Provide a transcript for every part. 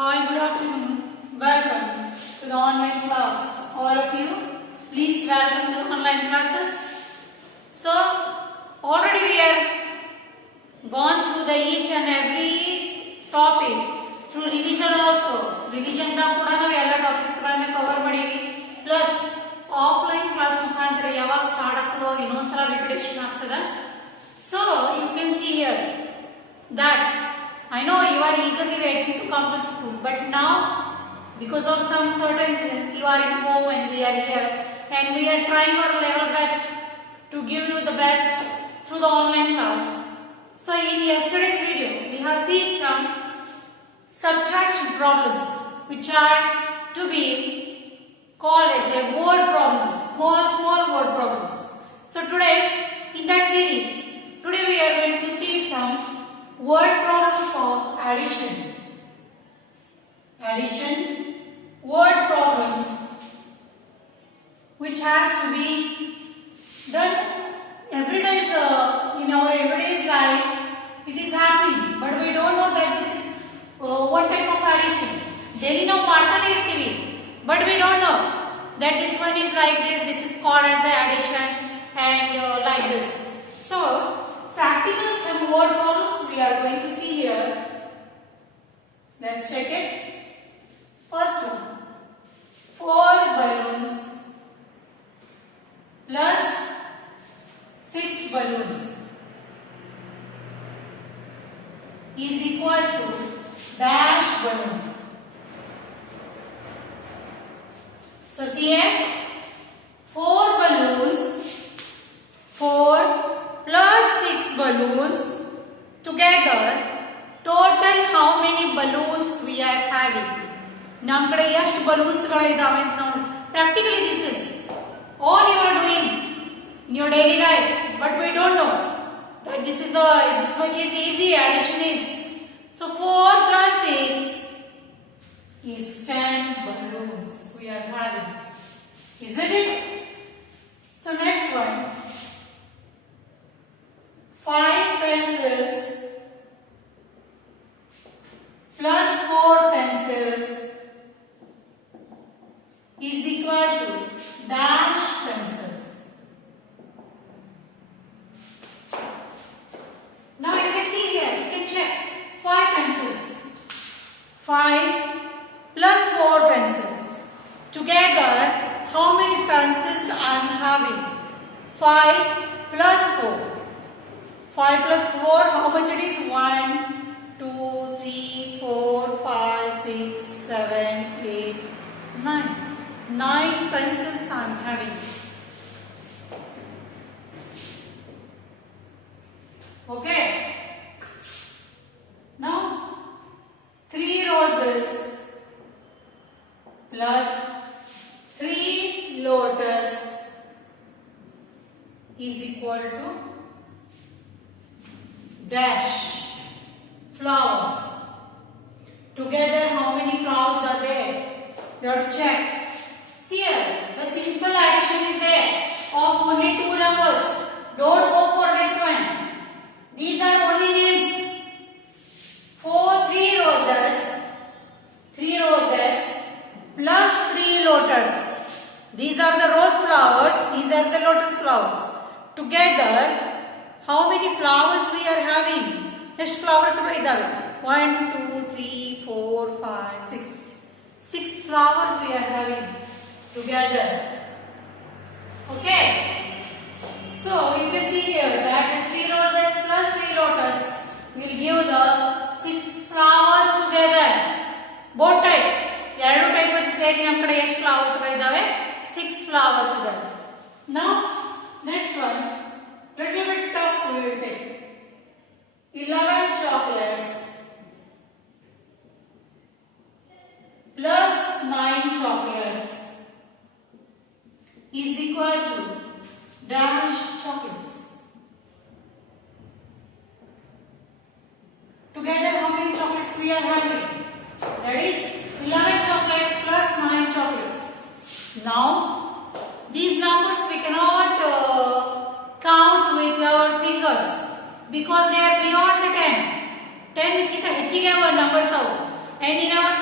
Hi, good afternoon. Welcome to the online class. All of you, please welcome to online classes. So, already we have gone through the each and every topic through revision also. Revision da kuda ನಾವು ಎಲ್ಲ topics ಗಳನ್ನು cover ಮಾಡಿವಿ. Plus offline class ಮುಖಾಂತರ ಯಾವಾಗ start ಆಗ್ತದೋ ಇನ್ನೊಂದ್ಸಲ repetition ಆಗ್ತದ. So, you can see here that I know you are eagerly waiting to come to school, but now because of some certain reasons you are in home and we are here, and we are trying our level best to give you the best through the online class. So in yesterday's video we have seen some subtraction problems which are to be called as a word problems, small word problems. So today in that series, today we are going to see some word problems of addition. Word problems which has to be done every day in our everyday's life. It is happening, but we don't know that this is what type of addition. Daily ನಾವು ಮಾಡ್ತಾನೆ ಇರ್ತೀವಿ, but we don't know that this one is like this is called as the addition and like this. So practical some word problems we are going to see here. Let's check it. First one, 4 balloons plus 6 balloons is equal to dash balloons. So see here, 4 balloons, 4 plus 6 balloons together, total how many balloons we are having? ನಮ್ಮ ಕಡೆ ಎಷ್ಟು balloons ಗಳು ಇದಾವೆ ಅಂತ ನೋಡಿ. Practically this is all you are doing in your daily life, but we don't know that this much is easy. Addition is so 4 plus 6 is 10 balloons we are having, isn't it? So next one, 5 pencils plus 4 pencils is equal to dash pencils. Now you can see here, you can check 5 pencils, 5 plus 4 pencils together, how many pencils I am having? 5 plus 4. 5 plus 4, how much it is? 1, 2, 3, 4, 5, 6, 7, 8, 9. 9 pencils I am having. Okay. Now 3 roses plus 3 lotus is equal to dash flowers. Together how many flowers are there? You have to check. See here, the simple addition is there of only 2 numbers. Don't go for this one. These are only names. 3 roses plus 3 lotus. These are the rose flowers, these are the lotus flowers. Together, how many flowers we are having? ಎಷ್ಟು flowers ಇದಾವೆ? 1, 2, 3, 4, 5, 6. 6 flowers we are having together. Okay. So you can see here that 3 roses plus 3 lotus will give the 6 flowers together. Both type. ಎರಡು type ಅಲ್ಲಿ ಸೇರಿ ನಮ್ಮ ಕಡೆ ಎಷ್ಟು flowers ಇದಾವೆ? 6 flowers ಇದಾವೆ. Now next one, little bit tough we will take. 11 chocolates plus 9 chocolates is equal to dash chocolates. Together how many chocolates we are having? That is 11 chocolates plus 9 chocolates. Now these numbers we cannot count with our fingers because they are beyond the 10. 10 ಗಿಂತ ಹೆಚ್ಚಿಗೆ numbers are. And in our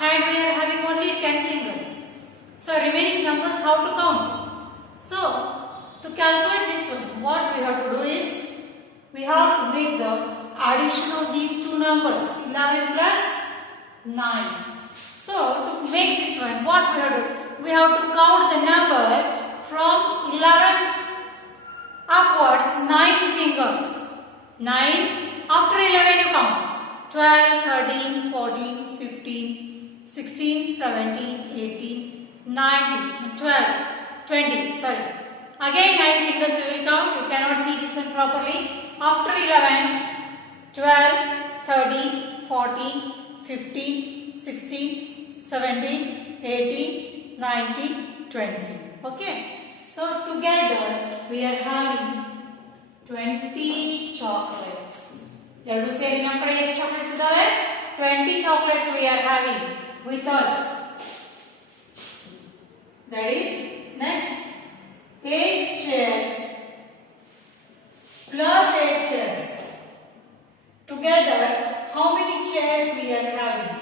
hand we are having only 10 fingers. So remaining numbers how to count? So to calculate this one, what we have to do is we have to make the addition of these two numbers 11 plus 9. So to make this one, what we have to do? We have to count the number from 11 upwards 9 fingers. 9 after 11 you count 12, 13, 14, 15, 16, 17, 18, 19, 12, 20, sorry. Again 9 fingers we will count. You cannot see this one properly. After 11, 12, 13, 14, 15, 16, 17, 18, 19, 20. Okay. So together we are having 20 chocolates. ಎರಡು ಸೇರಿ ನಮ್ಮ ಕಡೆ ಎಷ್ಟು chocolates ಇದಾವೆ? 20 chocolates we are having with us. That is next 8 chairs plus 8 chairs. Together how many chairs we are having?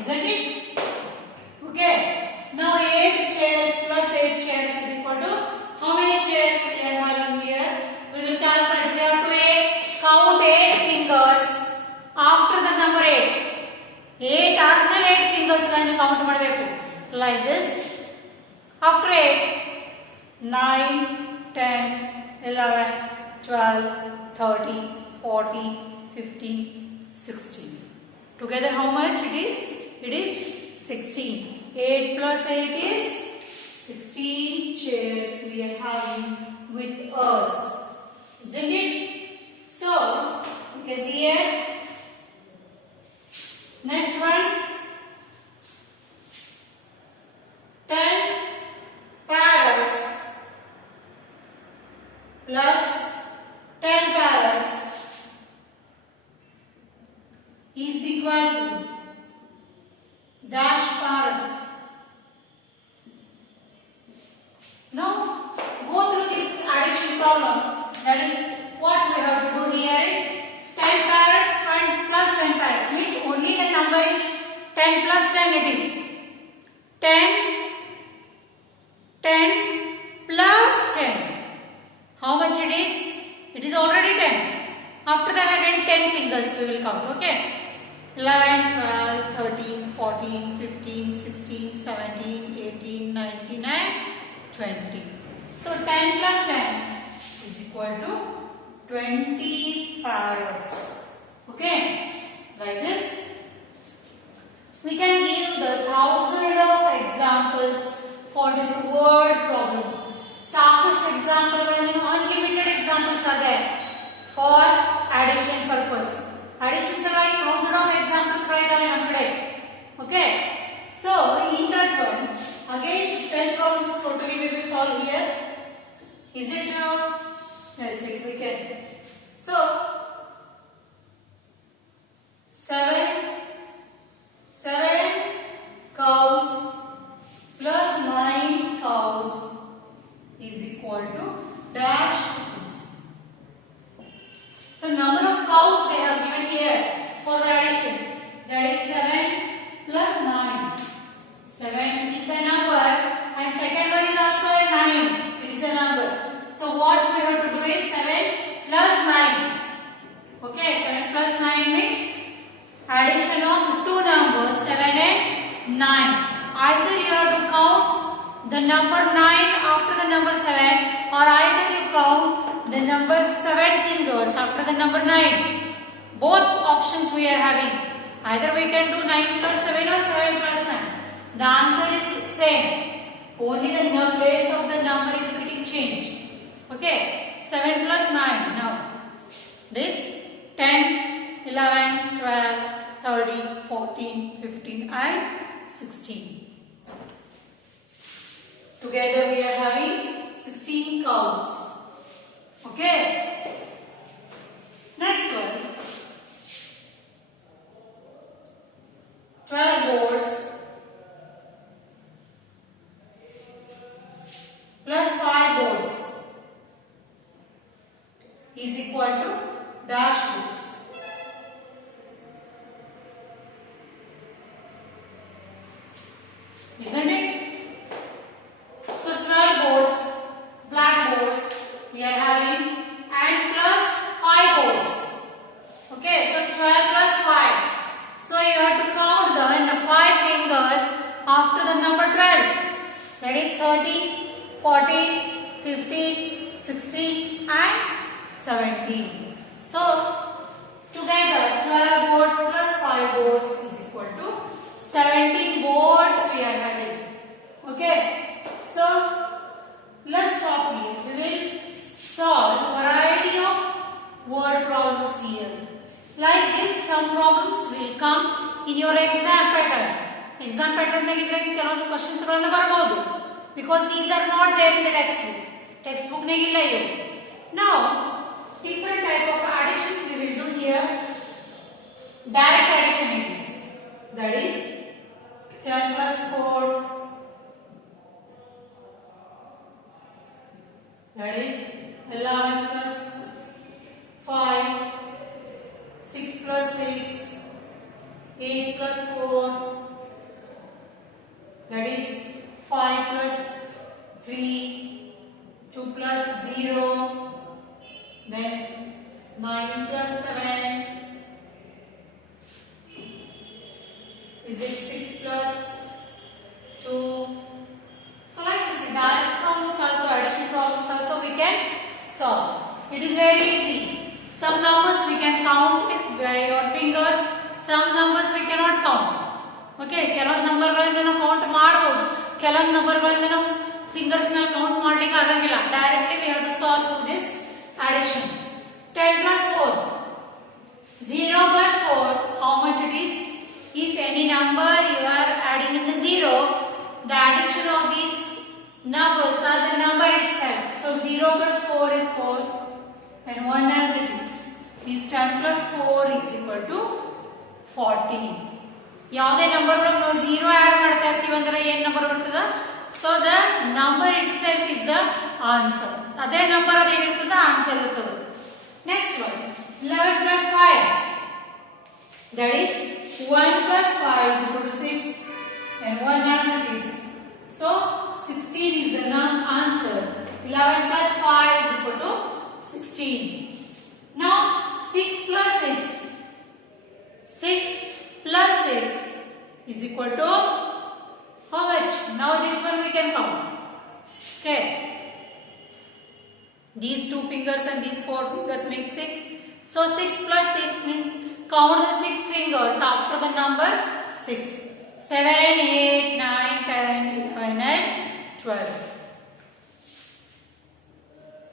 Isn't it? Okay. Now 8 chairs plus 8 chairs is equal to how many chairs we are having here? We will calculate. We have to count 8 fingers after the number 8. 8 after 8 fingers count ಮಾಡಬೇಕು. Like this. After 8, 9, 10, 11, 12, 13, 14, 15, 16. Together how much it is? It is 16. 8 plus 8 is 16 chairs we are having with us. Isn't it? So, you can see here. Next one. 10 parrots plus 10 parrots is equal to dash parrots. Now go through this addition problem. That is what we have to do here is 10 parrots plus 10 parrots means only the number is 10 plus 10 it is 10 plus 10. How much it is? It is already 10. After that again 10 fingers we will count. Okay. 11, 12, 13, 14, 15, 16, 17, 18, 19 and 20. So 10 plus 10 is equal to 20 parrots. Okay. Like this. We can give the 1000 of examples for this word problems. Saakashtu examples, unlimited examples are there for addition purpose. Addition salari 1000 of examples idave ನಮ್ಮ ಕಡೆ. Okay. So in that one again 10 problems totally we will solve here. Is it now? Yes, we can. So 7 cows plus 9 cows is equal to dash. So number of cows they have given here for the addition. That is 7 plus 9. 7 is a number and second one is also a 9. It is a number. So what we have to do is 7 plus 9. Okay, 7 plus 9 means addition of two numbers 7 and 9. Either you have to count the number 9 after the number 7 or either you count the number 7 fingers after the number 9. Both options we are having. Either we can do 9 plus 7 or 7 plus 9. The answer is same. Only the place of the number is getting changed. Okay. 7 plus 9. Now this 10, 11, 12, 13, 14, 15 and 16. Together we are having 16 cows. Okay. Next one. 12 goats plus 5 goats is equal to dash goats. 13, 14, 15, 16 and 17. So together 12 boards plus 5 boards is equal to 17 boards we are having. Okay. So let's stop here. We will solve variety of word problems here. Like this, some problems will come in your exam pattern. Exam pattern nagiದ್ರೆ ಕೆಲವೊಂದು questions ಗಳನ್ನು ಬರಬಹುದು because these are not there in the textbook. Textbook nagiಲ್ಲ ಇವು. Now different type of addition we will do here. Direct addition it is. That is 10 plus 4. That is 11 plus 5. 6 plus 6. 8 plus 4. That is 5 plus 3. 2 plus 0. Then 9 plus 7. Is it 6 plus 2? So like this, direct problems also, addition problems also we can solve. It is very easy. Some numbers we can count it by your fingers. Some numbers we cannot count. Okay, ಕೆಲವೊಂದು ನಂಬರ್ಗಳನ್ನು ನಾವು count ಮಾಡಬಹುದು, ಕೆಲವೊಂದು ನಂಬರ್ಗಳನ್ನು ನಾವು fingers ಮೇಲೆ count ಮಾಡಲಿಕ್ಕೆ ಆಗಂಗಿಲ್ಲ. Directly we have to solve through this addition. 10 plus 4. 0 plus 4, how much it is? If any number you are adding in the 0, the addition of these numbers are the number itself. So 0 plus 4 is 4 and 1 as it is. Means 10 plus 4 is equal to 14. ಯಾವುದೇ number ಒಳಗೆ ನಾವು 0 add ಮಾಡ್ತಾ ಇರ್ತೀವಿ ಅಂದ್ರೆ ಏನು number ಬರ್ತದ? So the number itself is the answer. ಅದೇ number ಅದೇನಿರ್ತದ answer ಇರ್ತದೆ. Next one, 11 plus 5. That is 1 plus 5 is equal to 6 and 1 as it is. So 16 is the answer. 11 plus 5 is equal to 16. Now 6 plus 6. 6 plus 6 is equal to how much? Now this one we can count. Okay. These 2 fingers and these 4 fingers make 6. So 6 plus 6 means count the 6 fingers after the number 6. 7, 8, 9, 10, 11 and 12.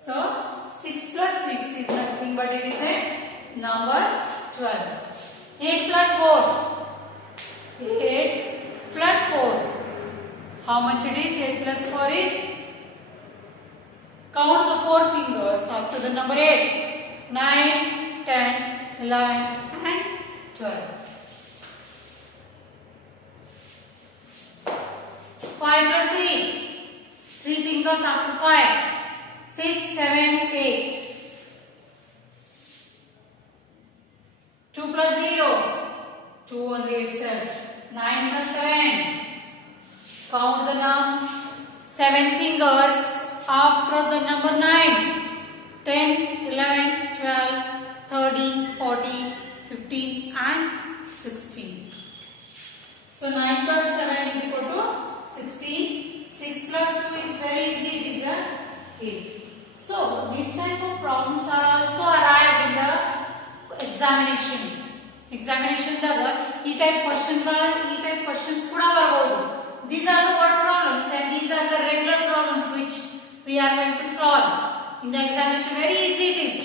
So 6 plus 6 is nothing but it is a number 12. 8 plus 4. 8 plus 4. How much it is? 8 plus 4 is, count the 4 fingers after the number 8. 9, 10, 11 and 12. 5 plus 3. 3 fingers after 5. 6, 7, 8. 2 plus 0. 2 only itself. 9 plus 7. Count the 7 fingers after the number 9. 10, 11, 12, 13, 14, 15 and 16. So 9 plus 7 is equal to 16. 6 plus 2 is very easy, it is 8. So this type of problems are also arrived in the examination. Examination daga ee type questions kuda barabodu. These are the word problems and these are the regular problems which we are going to solve in the examination. Very easy it is.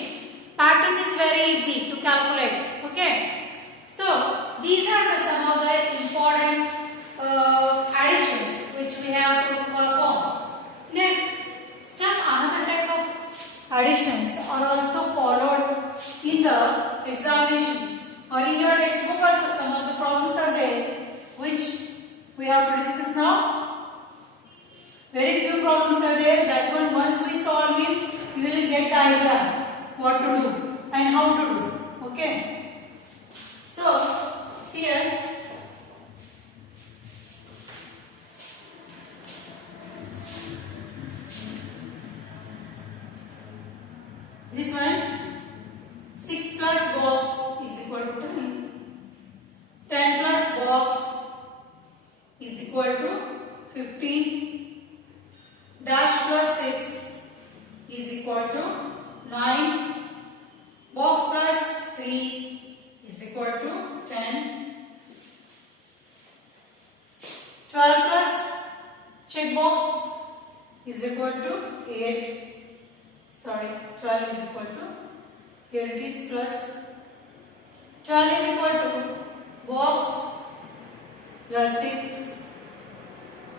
Pattern is very easy to calculate. Okay. So these are some of the important additions which we have to perform. Next, some another type of additions are also followed in the examination or in your textbook also. Some of the problems are there which we have to discuss now. Very few problems are there. That one, once we solve this, you will get the idea what to do and how to do. Okay. So here this one, 6 plus box is equal to 10. 10 plus box is equal to 15. 3 is equal to 10. 12 plus check box is equal to 8. Sorry, 12 is equal to, here it is plus 12 is equal to box plus 6.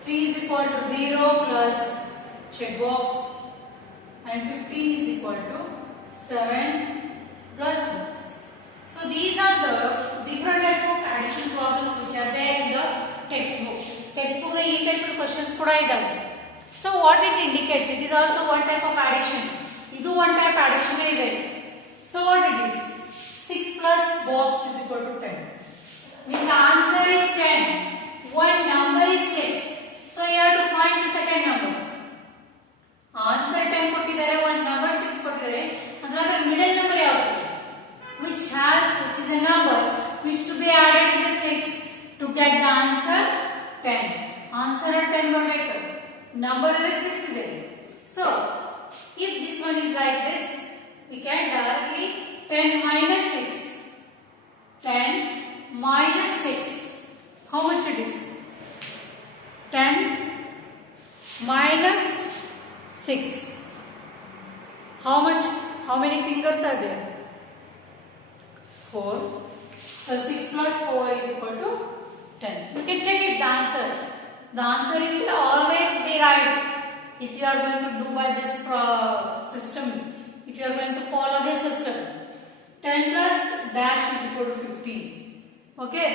3 is equal to 0 plus check box, and 15 is equal to 7 plus box. So these are the different type of addition problems which are there in the textbook. Textbook na ee type of questions kuda idave. So what it indicates, it is also one type of addition. Idu one type addition ide. So what it is? 6 plus box is equal to 10. Means the answer is 10. One number is 6. So you have to find the second number. Answer 10 ಕೊಟ್ಟಿದ್ದಾರೆ, one number 6 ಕೊಟ್ಟಿದ್ದಾರೆ. ಅದರ middle number ಯಾವುದು? Which is a number which to be added in the 6 to get the answer 10. Answer 10 ಬರಬೇಕು. Number is 6 ಇದೆ. So if this one is like this, we can directly 10 minus 6. 10 minus 6. How much it is? 10 minus 6. How much? How many fingers are there? 4. So 6 plus 4 is equal to 10. You can check it, the answer. The answer will always be right if you are going to do by this system. If you are going to follow this system. 10 plus dash is equal to 15. Okay.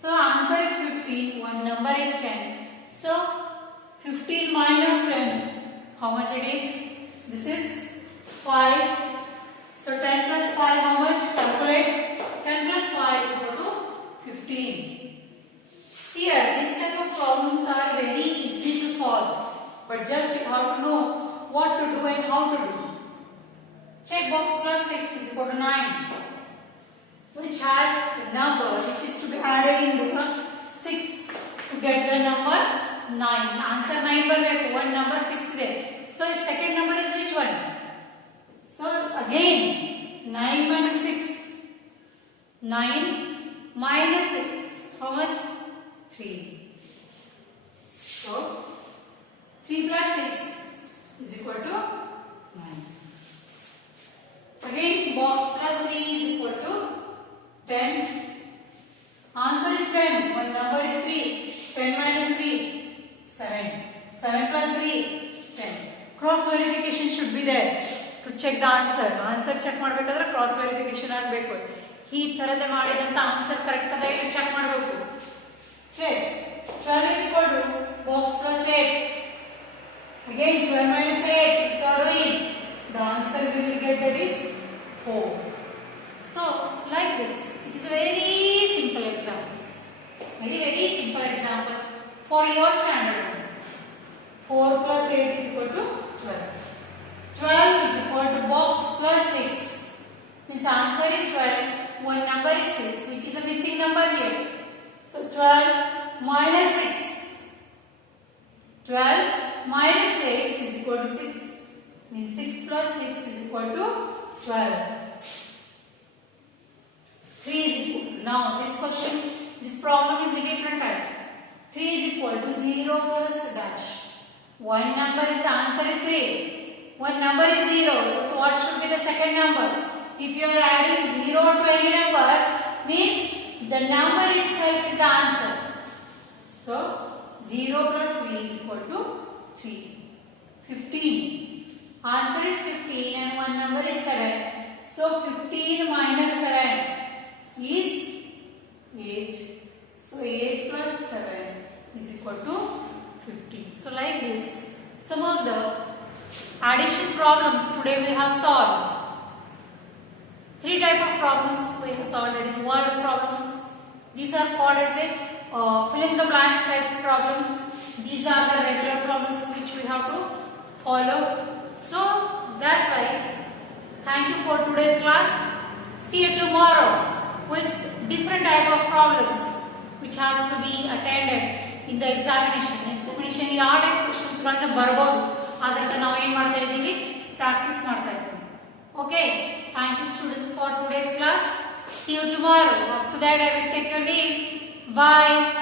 So answer is 15. One number is 10. So 15 minus 10. How much it is? This is 5. So 10 plus 5, how much? Calculate. 10 plus 5 is equal to 15. Here, this type of problems are very easy to solve. But just you have to know what to do and how to do. Check box plus 6 is equal to 9. Which has the number which is to be added in the 6 to get the number 9. Answer 9 ಬರಬೇಕು. One number 6 ಇದೆ. So its second number is which one? So again 9 minus 6. 9 minus 6. How much? 3. So 3 plus 6 is equal to 9. Again box plus 3 is equal to 10. Answer is 10. One number is 3. 10 minus 3. 7. 7 plus 3. 10. Cross verification should be there to check the answer. Answer check ಮಾಡಬೇಕಾದ್ರೆ cross verification ಆಗಬೇಕು. ಈ ತರದೇ ಮಾಡಿದಂತ answer correct ಅದ ಅಂತ check ಮಾಡಬೇಕು. Check. 12 is equal to box plus 8. Again 12 minus 8. If you are doing, the answer we will get, that is 4. So like this, it is a very simple examples. Very simple examples for your standard. 4 plus 8 is equal to 12. 12 is equal to box plus 6. Means answer is 12. One number is 6, which is a missing number here. So 12 minus 6. 12 minus 6 is equal to 6. Means 6 plus 6 is equal to 12. 3 is equal to, now this question, this problem is a different type. 3 is equal to 0 plus dash. One number is, the answer is 3. One number is 0. So what should be the second number? If you are adding 0 to any number, means the number itself is the answer. So 0 plus 3 is equal to 3. 15. Answer is 15 and one number is 7. So 15 minus 7 is 8. So 8 plus 7 is equal to 15. So like this, some of the addition problems today we have solved. 3 type of problems we have solved. That is word problems. These are called as a fill in the blanks type problems. These are the regular problems which we have to follow. So that's why. Thank you for today's class. See you tomorrow with different type of problems which has to be attended in the examination. Examination ಯಾವ type questions ಗಳನ್ನ ಬರಬಹುದು ಅದನ್ನ ನಾವು ಏನು ಮಾಡ್ತಾ ಇದ್ದೀವಿ practice ಮಾಡ್ತಾ ಇದ್ದೀವಿ. Okay, thank you students for today's class. See you tomorrow. Up to that, I will take your leave. Bye.